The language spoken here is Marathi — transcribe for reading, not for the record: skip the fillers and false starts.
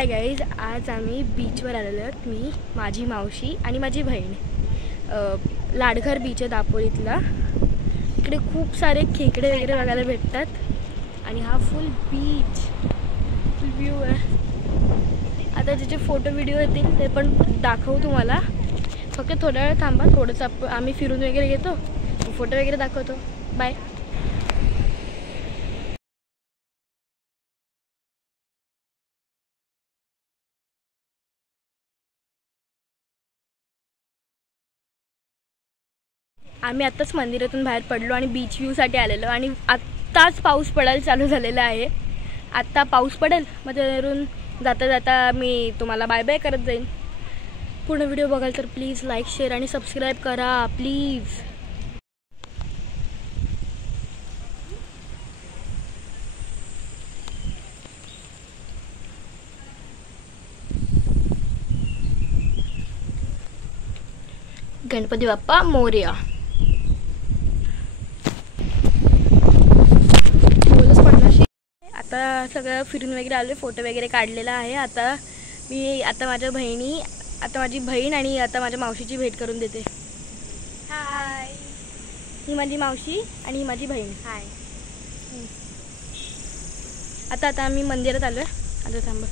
हाय गाईज, आज आम्ही बीचवर आलेलो आहोत. मी, माझी मावशी आणि माझी बहीण. लाडघर बीच आहे दापोलीतला. इकडे खूप सारे खेकडे वगैरे बघायला भेटतात आणि हा फुल बीच, फुल व्ह्यू आहे. आता ज्याचे फोटो व्हिडिओ येतील ते पण दाखवू तुम्हाला. फक्त थोडा वेळ थांबा, थोडंसं आम्ही फिरून वगैरे घेतो, फोटो वगैरे दाखवतो. बाय. आम्ही आत्ताच मंदिरातून बाहेर पडलो आणि बीच व्ह्यूसाठी आलेलो आणि आत्ताच पाऊस पडायला चालू झालेला आहे. आत्ता पाऊस पडेल, मग त्यावरून जाता जाता मी तुम्हाला बाय बाय करत जाईन. पूर्ण व्हिडिओ बघाल तर प्लीज लाईक, शेअर आणि सबस्क्राईब करा प्लीज. गणपती बाप्पा मोरया. आता सगळं फिरून वगैरे आलो, फोटो वगैरे काढलेला आहे. आता माझी बहीण आणि आता माझ्या मावशीची भेट करून देते. हाय, ही माझी मावशी आणि ही माझी बहीण. हाय. आता आम्ही मंदिरात आलो आहे. आता थांबा.